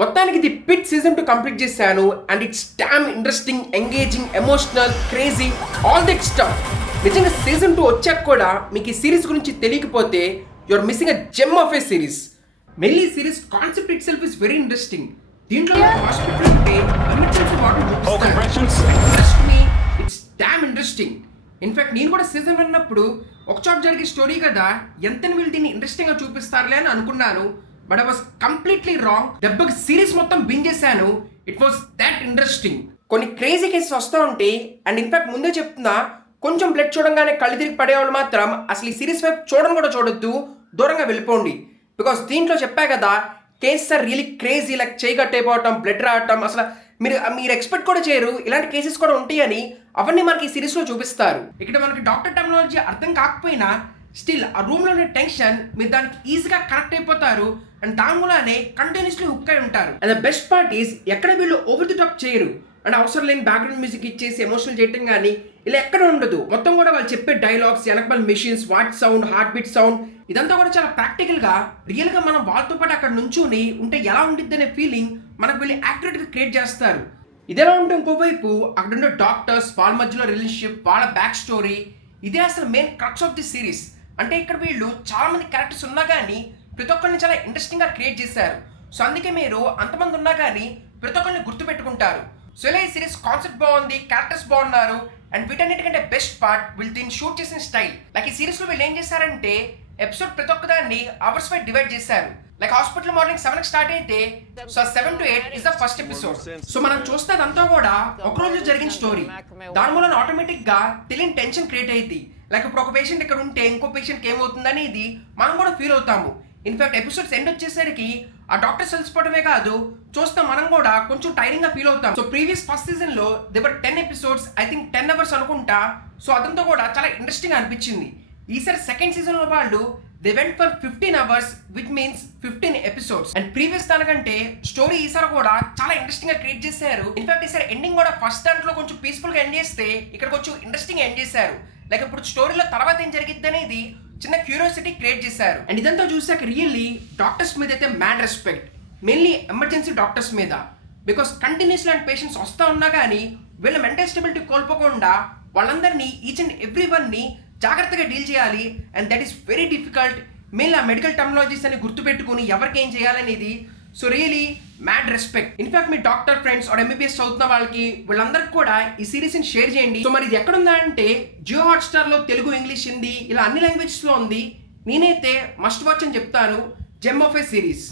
మొత్తానికి the pit season 2 complete చేశాను and it's damn interesting, engaging, emotional, crazy, all that stuff. నిజంగా season 2 వచ్చాక కూడా మీకు ఈ సిరీస్ గురించి తెలియకపోతే you are missing a gem of a series. Mainly series concept itself is very interesting. దీంట్లో hospital ఉంటే emergency ward trust me, it's damn interesting. In fact నేను కూడా సీజన్ విన్నప్పుడు ఒక చోట జరిగే స్టోరీ కదా, ఎంతని వీళ్ళు దీన్ని ఇంట్రెస్టింగ్గా చూపిస్తారులే అని అనుకున్నాను. But I was completely wrong. దెబ్బకి సిరీస్ మొత్తం బింజ్ చేశాను. It was that interesting. కొన్ని క్రేజీ కేసెస్ వస్తూ ఉంటాయి అండ్ ఇన్ఫాక్ట్ ముందే చెప్తున్నా, కొంచెం బ్లడ్ చూడంగానే కళ్ళు తిరిగి పడేవాళ్ళు మాత్రం అసలు ఈ సిరీస్ వైపు చూడడం కూడా చూడొద్దు, దూరంగా వెళ్ళిపోండి. బికాస్ దీంట్లో చెప్పా కదా, cases are really crazy, like చేయి కట్టయిపోవటం, బ్లడ్ రావటం, అసలు మీరు ఎక్స్పెక్ట్ కూడా చేయరు ఇలాంటి కేసెస్ కూడా ఉంటాయని. అవన్నీ మనకి ఈ సిరీస్లో చూపిస్తారు. ఇక్కడ మనకి డాక్టర్ టెర్మినాలజీ అర్థం కాకపోయినా స్టిల్ ఆ రూమ్లో ఉండే టెన్షన్ మీరు దానికి ఈజీగా కనెక్ట్ అయిపోతారు అండ్ దాని మూలానే కంటిన్యూస్లీ హుక్ అయి ఉంటారు. And the best part is ఎక్కడ వీళ్ళు ఓవర్ ది టాప్ చేయరు అండ్ అవసరం లేని బ్యాక్గ్రౌండ్ మ్యూజిక్ ఇచ్చేసి ఎమోషనల్ చేయటం కానీ ఇలా ఎక్కడ ఉండదు. మొత్తం కూడా వాళ్ళు చెప్పే డైలాగ్స్, వెనకబల్ మెషిన్స్, వాట్ సౌండ్, హార్ట్ బీట్ సౌండ్, ఇదంతా కూడా చాలా ప్రాక్టికల్గా రియల్గా మనం వాళ్ళతో పాటు అక్కడ నుంచుని ఉంటే ఎలా ఉంటుంది అనే ఫీలింగ్ మనకు వీళ్ళు యాక్యురేట్గా క్రియేట్ చేస్తారు. ఇదేలా ఉంటే ఇంకోవైపు అక్కడ ఉండే డాక్టర్స్, వాళ్ళ మధ్యలో రిలేషన్షిప్, వాళ్ళ బ్యాక్ స్టోరీ, ఇదే అసలు main crux of the series. అంటే ఇక్కడ వీళ్ళు చాలా మంది క్యారెక్టర్స్ ఉన్నా కానీ ప్రతి ఒక్కరిని చాలా ఇంట్రెస్టింగ్గా క్రియేట్ చేశారు. సో అందుకే మీరు అంతమంది ఉన్నా కానీ ప్రతి ఒక్కరిని గుర్తుపెట్టుకుంటారు. సో ఇలా ఈ సిరీస్ కాన్సెప్ట్ బాగుంది, క్యారెక్టర్స్ బాగున్నారు అండ్ వీటన్నిటికంటే బెస్ట్ పార్ట్ వీళ్ళు దీన్ని షూట్ చేసిన స్టైల్. లైక్ ఈ సిరీస్లో వీళ్ళు ఏం చేశారంటే ఎపిసోడ్ ప్రతి ఒక్కదాన్ని అవర్స్ వైపు డివైడ్ చేశారు. లైక్ హాస్పిటల్ మార్నింగ్ 7కి స్టార్ట్ అయితే so 7 to 8 is the first episode. So మనం చూస్తే అదంతా కూడా ఒక రోజు జరిగిన స్టోరీ. దాని మూలన ఆటోమేటిక్ గా తెలియని టెన్షన్ క్రియేట్ అయ్యింది. లైక్ ఇప్పుడు ఒక పేషెంట్ ఇక్కడ ఉంటే ఇంకో పేషెంట్కి ఏమవుతుంది అనేది మనం కూడా ఫీల్ అవుతాము. ఇన్ఫాక్ట్ ఎపిసోడ్స్ ఎండ్ వచ్చేసరికి ఆ డాక్టర్ తెలిసిపోవడమే కాదు, చూస్తే మనం కూడా కొంచెం టైరింగ్ గా ఫీల్ అవుతాం. సో ప్రీవియస్ ఫస్ట్ సీజన్ లో దేవర్ 10 ఎపిసోడ్స్, ఐ థింక్ 10 అవర్స్ అనుకుంటా. సో అదంతా కూడా చాలా ఇంట్రెస్టింగ్ అనిపించింది. ఈసారి సెకండ్ సీజన్ లో వాళ్ళు they went for 15 hours which means 15 episodes. And previous దానికంటే స్టోరీ ఈసారి కూడా చాలా ఇంట్రెస్టింగ్ గా క్రియేట్ చేశారు. ఇన్ఫాక్ట్ ఈసారి ఎండింగ్ కూడా ఫస్ట్ దాంట్లో కొంచెం పీస్ఫుల్ గా ఎండ్ చేస్తే ఇక్కడ కొంచెం ఇంట్రెస్టింగ్ ఎండ్ చేశారు. లైక్ ఇప్పుడు స్టోరీలో తర్వాత ఏం జరిగిద్ది అనేది చిన్న క్యూరియాసిటీ క్రియేట్ చేశారు. అండ్ ఇదంతా చూసాక రియల్లీ డాక్టర్స్ మీద అయితే mad respect, mainly emergency doctors మీద. బికాస్ కంటిన్యూస్ లాంటి పేషెంట్స్ వస్తూ ఉన్నా కానీ వీళ్ళ మెంటల్ స్టెబిలిటీ కోల్పోకుండా వాళ్ళందరినీ ఈచ్ అండ్ ఎవ్రీ వన్ని జాగ్రత్తగా డీల్ చేయాలి. And that is very difficult. Main ఆ మెడికల్ టెర్మినాలజీస్ అని గుర్తుపెట్టుకుని ఎవరికి ఏం చేయాలనేది. So really mad respect. In fact మీ డాక్టర్ ఫ్రెండ్స్ ఆర్ ఎంబీబీఎస్ చదువుతున్న వాళ్ళకి వీళ్ళందరికీ కూడా ఈ సిరీస్ ని షేర్ చేయండి. సో మరి ఇది ఎక్కడ ఉందా అంటే జియో హాట్స్టార్ లో తెలుగు, ఇంగ్లీష్, హిందీ ఇలా అన్ని లాంగ్వేజెస్ లో ఉంది. నేనైతే మస్ట్ వాచ్ అని చెప్తాను. Gem of a series.